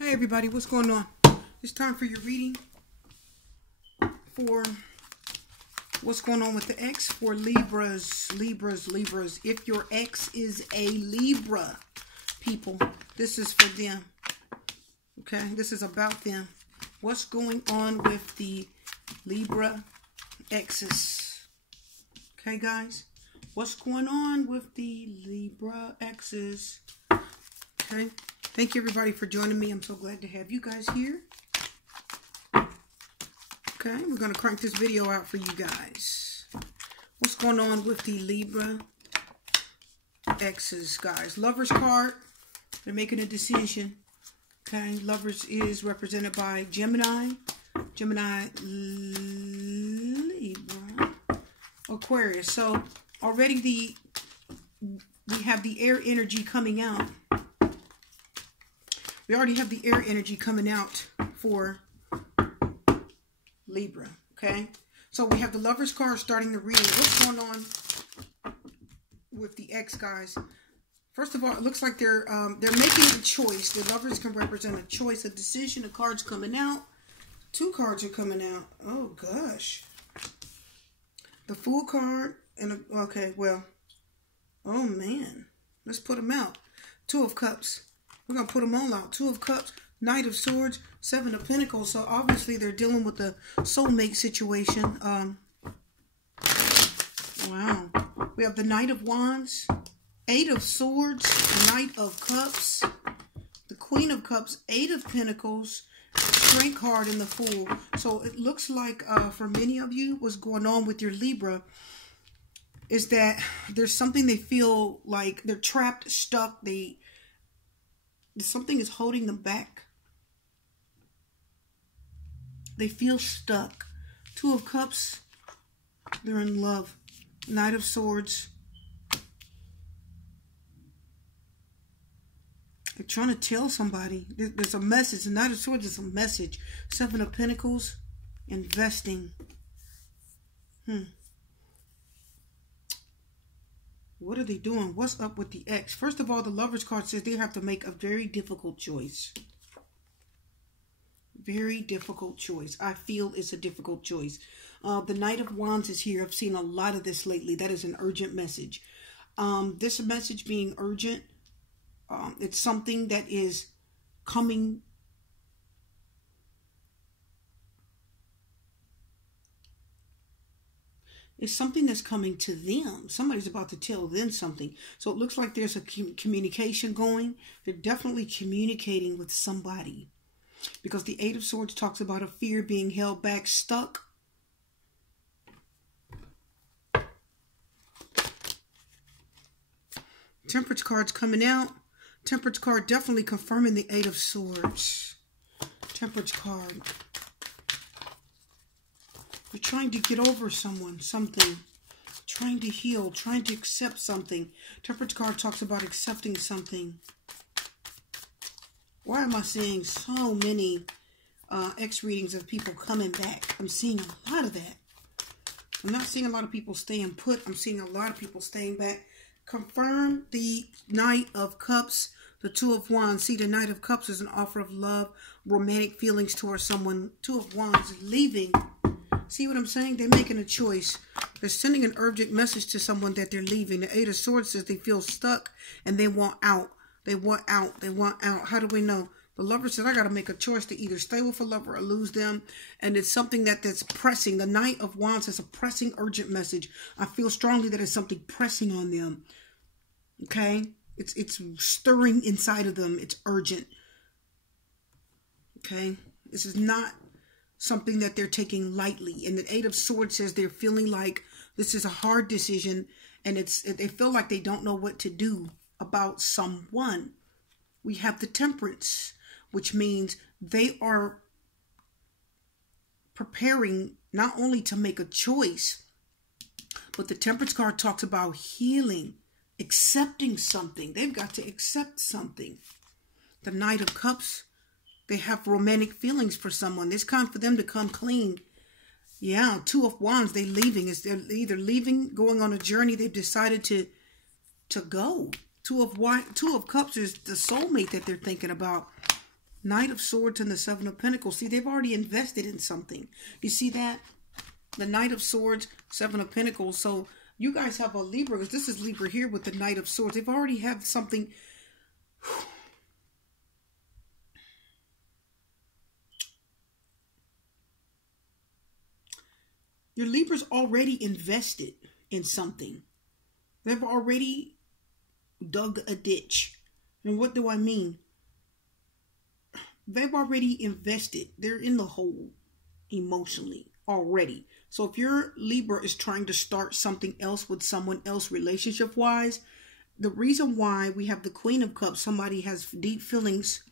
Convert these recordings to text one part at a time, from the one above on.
Hey everybody, what's going on? It's time for your reading for what's going on with the X for Libras. If your X is a Libra, people, this is for them. Okay, this is about them. What's going on with the Libra X's? Okay, guys, what's going on with the Libra X's? Okay. Thank you, everybody, for joining me. I'm so glad to have you guys here. Okay, we're going to crank this video out for you guys. What's going on with the Libra X's, guys? Lovers card. They're making a decision. Okay, Lovers is represented by Gemini, Libra, Aquarius. So already we have the air energy coming out. We already have the air energy coming out for Libra, okay? So we have the Lovers card starting the reading. What's going on with the X, guys? First of all, it looks like they're making a choice. The Lovers can represent a choice, a decision. A card's coming out. Two cards are coming out. Oh, gosh. The Fool card and okay, well, oh, man. Let's put them out. Two of Cups. We're going to put them all out. Two of Cups, Knight of Swords, Seven of Pentacles. So obviously they're dealing with the soulmate situation. Wow. We have the Knight of Wands, Eight of Swords, Knight of Cups, the Queen of Cups, Eight of Pentacles, Strength card, and the Fool. So it looks like for many of you, what's going on with your Libra is that there's something they feel like they're trapped, stuck, something is holding them back. They feel stuck. Two of Cups, they're in love. Knight of Swords, they're trying to tell somebody. There's a message. The Knight of Swords is a message. Seven of Pentacles, investing. What are they doing? What's up with the X? First of all, the Lovers card says they have to make a very difficult choice. Very difficult choice. I feel it's a difficult choice. The Knight of Wands is here. I've seen a lot of this lately. That is an urgent message. This message being urgent, it's something that is coming. It's something that's coming to them. Somebody's about to tell them something. So it looks like there's a communication going. They're definitely communicating with somebody. Because the Eight of Swords talks about a fear being held back, stuck. Temperance card's coming out. Temperance card definitely confirming the Eight of Swords. Temperance card. You're trying to get over someone, something. Trying to heal, trying to accept something. Temperance card talks about accepting something. Why am I seeing so many X readings of people coming back? I'm seeing a lot of that. I'm not seeing a lot of people staying put. I'm seeing a lot of people staying back. Confirm the Knight of Cups, the Two of Wands. See, the Knight of Cups is an offer of love, romantic feelings towards someone. Two of Wands is leaving. See what I'm saying? They're making a choice. They're sending an urgent message to someone that they're leaving. The Eight of Swords says they feel stuck and they want out. They want out. They want out. How do we know? The Lover says, I got to make a choice to either stay with a lover or lose them. And it's something that's pressing. The Knight of Wands is a pressing, urgent message. I feel strongly that it's something pressing on them. Okay? It's stirring inside of them. It's urgent. Okay? This is not something that they're taking lightly. And the Eight of Swords says they're feeling like this is a hard decision. And they feel like they don't know what to do about someone. We have the Temperance, which means they are preparing not only to make a choice, but the Temperance card talks about healing, accepting something. They've got to accept something. The Knight of Cups, they have romantic feelings for someone. It's time for them to come clean. Yeah, Two of Wands, they're leaving. They're either leaving, going on a journey. They've decided to go. Two of Cups is the soulmate that they're thinking about. Knight of Swords and the Seven of Pentacles. See, they've already invested in something. You see that? The Knight of Swords, Seven of Pentacles. So you guys have a Libra, because this is Libra here with the Knight of Swords. They've already have something. Your Libra's already invested in something. They've already dug a ditch. And what do I mean? They've already invested. They're in the hole emotionally already. So if your Libra is trying to start something else with someone else relationship-wise, the reason why we have the Queen of Cups, somebody has deep feelings,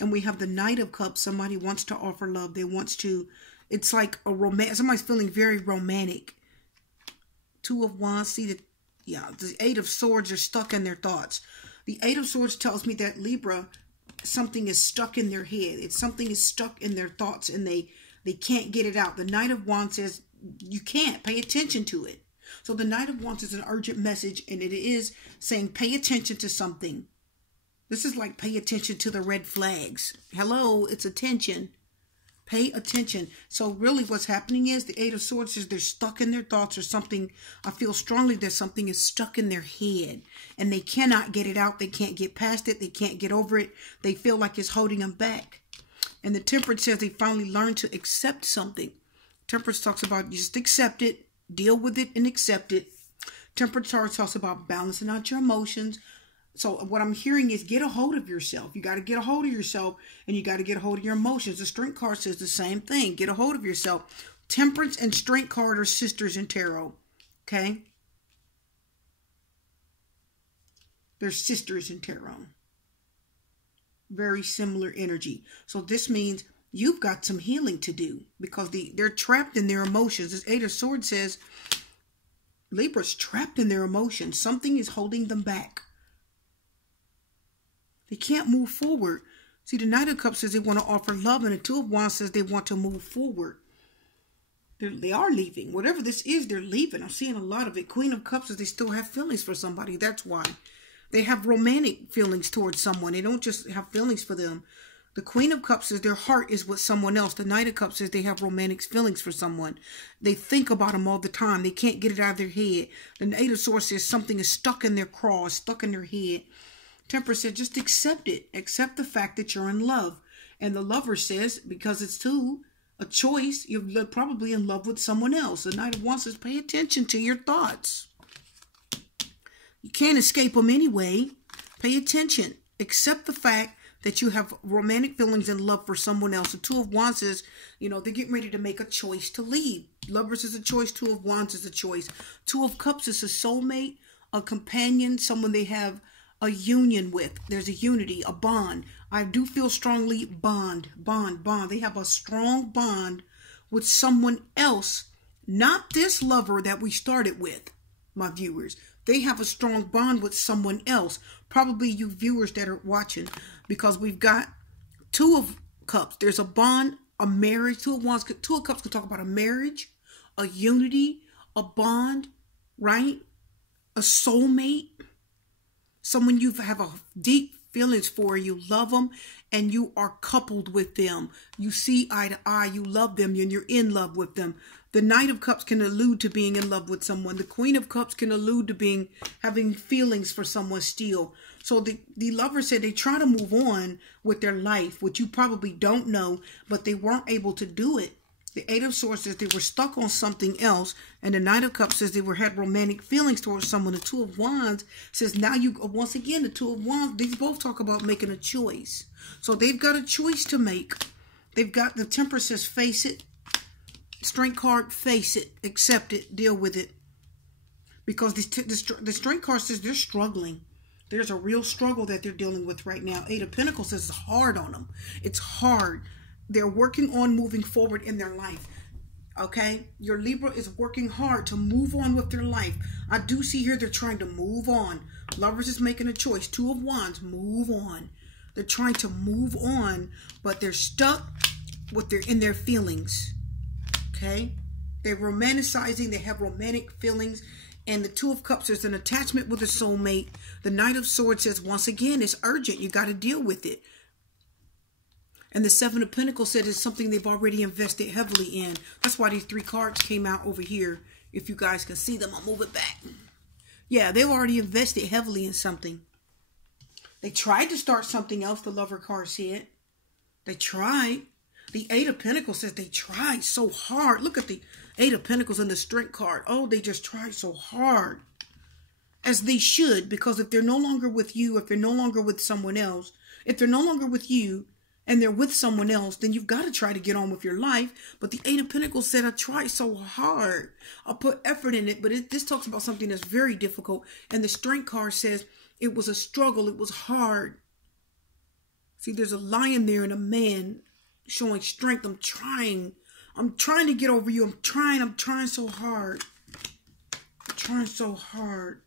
and we have the Knight of Cups, somebody wants to offer love. They wants to, it's like a romantic, somebody's feeling very romantic. Two of Wands, see that, yeah, the Eight of Swords are stuck in their thoughts. The Eight of Swords tells me that Libra, something is stuck in their head. It's something is stuck in their thoughts and they can't get it out. The Knight of Wands says you can't pay attention to it. So the Knight of Wands is an urgent message, and it is saying pay attention to something. This is like pay attention to the red flags. Hello, it's attention. Pay attention. So really what's happening is the Eight of Swords is they're stuck in their thoughts or something. I feel strongly that something is stuck in their head and they cannot get it out. They can't get past it. They can't get over it. They feel like it's holding them back. And the Temperance says they finally learned to accept something. Temperance talks about just accept it, deal with it and accept it. Temperance talks about balancing out your emotions. So what I'm hearing is get a hold of yourself. You got to get a hold of yourself, and you got to get a hold of your emotions. The Strength card says the same thing. Get a hold of yourself. Temperance and Strength card are sisters in tarot. Okay? They're sisters in tarot. Very similar energy. So this means you've got some healing to do because they're trapped in their emotions. This Eight of Swords says Libra's trapped in their emotions. Something is holding them back. They can't move forward. See, the Knight of Cups says they want to offer love, and the Two of Wands says they want to move forward. They are leaving. Whatever this is, they're leaving. I'm seeing a lot of it. Queen of Cups says they still have feelings for somebody. That's why. They have romantic feelings towards someone. They don't just have feelings for them. The Queen of Cups says their heart is with someone else. The Knight of Cups says they have romantic feelings for someone. They think about them all the time. They can't get it out of their head. The Eight of Swords says something is stuck in their craw, stuck in their head. Temperance said, just accept it. Accept the fact that you're in love. And the Lover says, because it's a choice, you're probably in love with someone else. The Knight of Wands says, pay attention to your thoughts. You can't escape them anyway. Pay attention. Accept the fact that you have romantic feelings and love for someone else. The Two of Wands says, you know, they're getting ready to make a choice to leave. Lovers is a choice. Two of Wands is a choice. Two of Cups is a soulmate, a companion, someone they have a union with. There's a unity, a bond. I do feel strongly bond. They have a strong bond with someone else, not this lover that we started with, my viewers. They have a strong bond with someone else. Probably you viewers that are watching, because we've got Two of Cups. There's a bond, a marriage. Two of Wands, Two of Cups can talk about a marriage, a unity, a bond, right? A soulmate. Someone you have a deep feelings for, you love them, and you are coupled with them. You see eye to eye, you love them, and you're in love with them. The Knight of Cups can allude to being in love with someone. The Queen of Cups can allude to having feelings for someone still. So the Lover said they try to move on with their life, which you probably don't know, but they weren't able to do it. The Eight of Swords says they were stuck on something else, and the Knight of Cups says they had romantic feelings towards someone. The Two of Wands says now once again, the Two of Wands, these both talk about making a choice. So they've got a choice to make. They've got, the Temperance says face it. Strength card, face it, accept it, deal with it. Because the Strength card says they're struggling. There's a real struggle that they're dealing with right now. Eight of Pentacles says it's hard on them. It's hard. They're working on moving forward in their life. Okay? Your Libra is working hard to move on with their life. I do see here they're trying to move on. Lovers is making a choice. Two of Wands, move on. They're trying to move on, but they're stuck in their feelings. Okay? They're romanticizing. They have romantic feelings. And the Two of Cups, there's an attachment with a soulmate. The Knight of Swords says, once again, it's urgent. You got to deal with it. And the Seven of Pentacles said it's something they've already invested heavily in. That's why these 3 cards came out over here. If you guys can see them, I'll move it back. Yeah, they've already invested heavily in something. They tried to start something else, the Lover card said. They tried. The 8 of Pentacles says they tried so hard. Look at the 8 of Pentacles and the Strength card. Oh, they just tried so hard. As they should, because if they're no longer with you, if they're no longer with someone else, if they're no longer with you, and they're with someone else, then you've got to try to get on with your life. But the 8 of Pentacles said, I tried so hard. I put effort in it. But this talks about something that's very difficult. And the Strength card says it was a struggle. It was hard. See, there's a lion there and a man showing strength. I'm trying to get over you. I'm trying so hard. I'm trying so hard.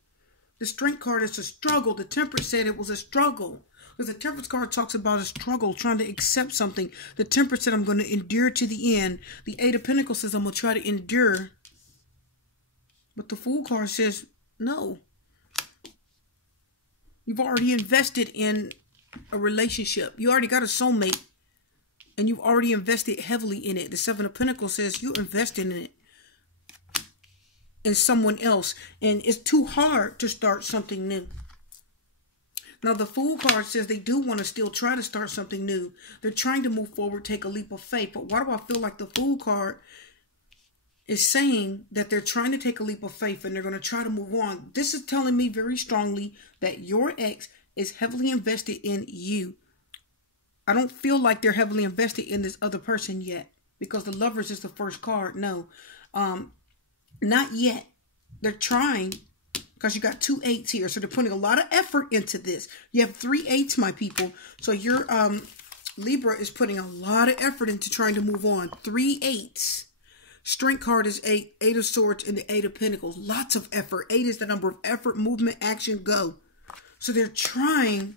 The Strength card is a struggle. The Temperance said it was a struggle. Because the Temperance card talks about a struggle, trying to accept something. The Temperance said, I'm going to endure to the end. The 8 of Pentacles says, I'm going to try to endure. But the Fool card says, no. You've already invested in a relationship. You already got a soulmate. And you've already invested heavily in it. The 7 of Pentacles says, you're investing in it. In someone else. And it's too hard to start something new. Now, the Fool card says they do want to still try to start something new. They're trying to move forward, take a leap of faith. But why do I feel like the Fool card is saying that they're trying to take a leap of faith and they're going to try to move on? This is telling me very strongly that your ex is heavily invested in you. I don't feel like they're heavily invested in this other person yet. Because the Lovers is the first card. No. Not yet. They're trying. Because you got 2 8s here. So they're putting a lot of effort into this. You have 3 8s, my people. So your Libra is putting a lot of effort into trying to move on. 3 8s. Strength card is 8. 8 of Swords and the 8 of Pentacles. Lots of effort. 8 is the number of effort, movement, action, go. So they're trying,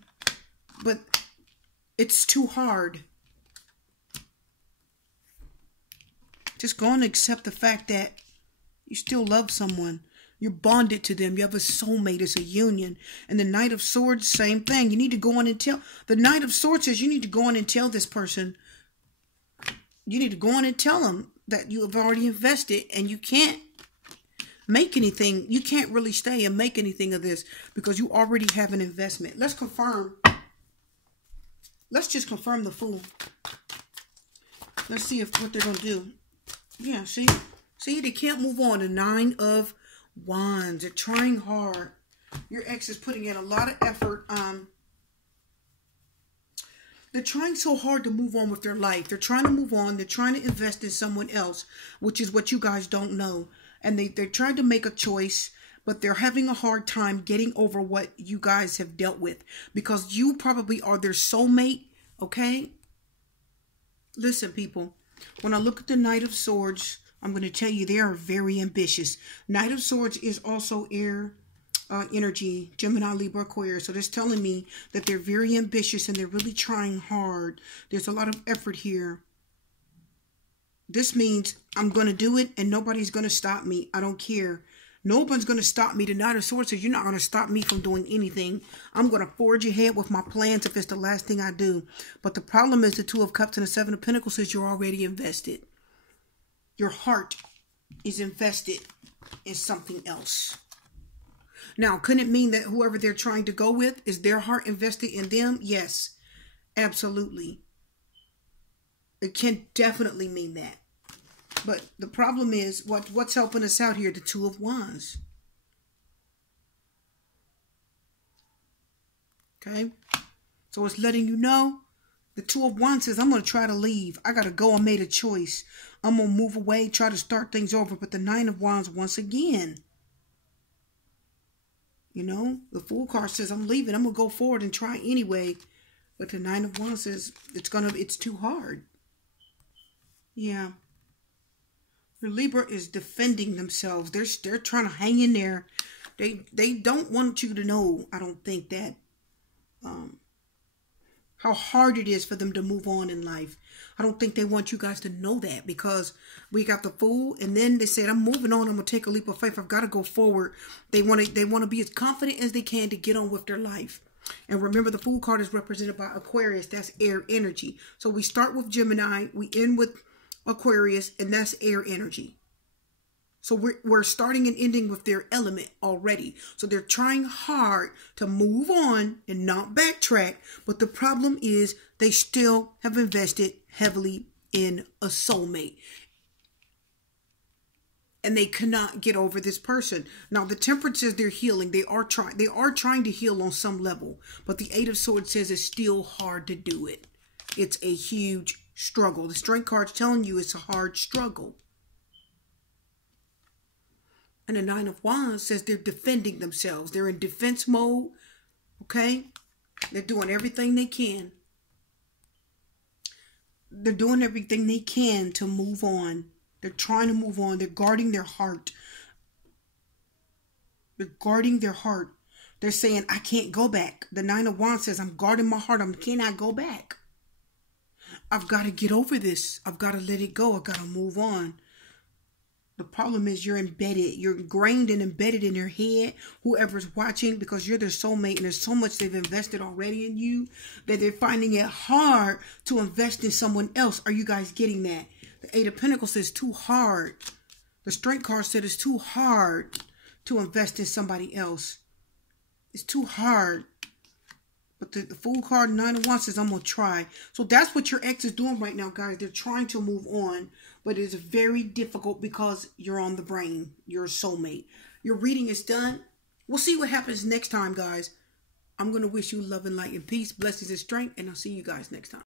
but it's too hard. Just go and accept the fact that you still love someone. You're bonded to them. You have a soulmate. It's a union. And the Knight of Swords, same thing. You need to go on and tell. The Knight of Swords says you need to go on and tell this person. You need to go on and tell them that you have already invested and you can't make anything. You can't really stay and make anything of this because you already have an investment. Let's confirm. Let's just confirm the Fool. Let's see what they're going to do. Yeah, see? See, they can't move on. The 9 of Wands. They're trying hard. Your ex is putting in a lot of effort. They're trying so hard to move on with their life. They're trying to move on. They're trying to invest in someone else, which is what you guys don't know. And they're trying to make a choice, but they're having a hard time getting over what you guys have dealt with because you probably are their soulmate, okay? Listen, people, when I look at the Knight of Swords, I'm going to tell you they are very ambitious. Knight of Swords is also air energy, Gemini, Libra, Aquarius. So that's telling me that they're very ambitious and they're really trying hard. There's a lot of effort here. This means I'm going to do it and nobody's going to stop me. I don't care. No one's going to stop me. The Knight of Swords says you're not going to stop me from doing anything. I'm going to forge ahead with my plans if it's the last thing I do. But the problem is the 2 of Cups and the 7 of Pentacles says you're already invested. Your heart is invested in something else. Now, could it mean that whoever they're trying to go with, is their heart invested in them? Yes, absolutely. It can definitely mean that. But the problem is, what's helping us out here? The 2 of Wands. Okay? So it's letting you know. The 2 of Wands says, I'm going to try to leave. I got to go. I made a choice. I'm going to move away, try to start things over. But the 9 of Wands, once again, you know, the Fool card says, I'm leaving. I'm going to go forward and try anyway. But the 9 of Wands says, it's too hard. Yeah. The Libra is defending themselves. They're trying to hang in there. They don't want you to know, I don't think, that how hard it is for them to move on in life. I don't think they want you guys to know that because we got the Fool and then they said, I'm moving on. I'm going to take a leap of faith. I've got to go forward. They want to be as confident as they can to get on with their life. And remember, the Fool card is represented by Aquarius. That's air energy. So we start with Gemini, we end with Aquarius, and that's air energy. So we're starting and ending with their element already. So they're trying hard to move on and not backtrack. But the problem is they still have invested heavily in a soulmate. And they cannot get over this person. Now, the Temperance says they're healing. They are trying to heal on some level. But the Eight of Swords says it's still hard to do it. It's a huge struggle. The Strength card's telling you it's a hard struggle. And the Nine of Wands says they're defending themselves. They're in defense mode. Okay? They're doing everything they can. They're doing everything they can to move on. They're trying to move on. They're guarding their heart. They're guarding their heart. They're saying, I can't go back. The Nine of Wands says, I'm guarding my heart. I cannot go back. I've got to get over this. I've got to let it go. I've got to move on. The problem is you're embedded. You're ingrained and embedded in their head. Whoever's watching, because you're their soulmate and there's so much they've invested already in you that they're finding it hard to invest in someone else. Are you guys getting that? The Eight of Pentacles says too hard. The Strength card said it's too hard to invest in somebody else. It's too hard. But the Fool card, Nine of Wands says, I'm going to try. So that's what your ex is doing right now, guys. They're trying to move on. But it's very difficult because you're on the brain. You're a soulmate. Your reading is done. We'll see what happens next time, guys. I'm going to wish you love and light and peace, blessings and strength. And I'll see you guys next time.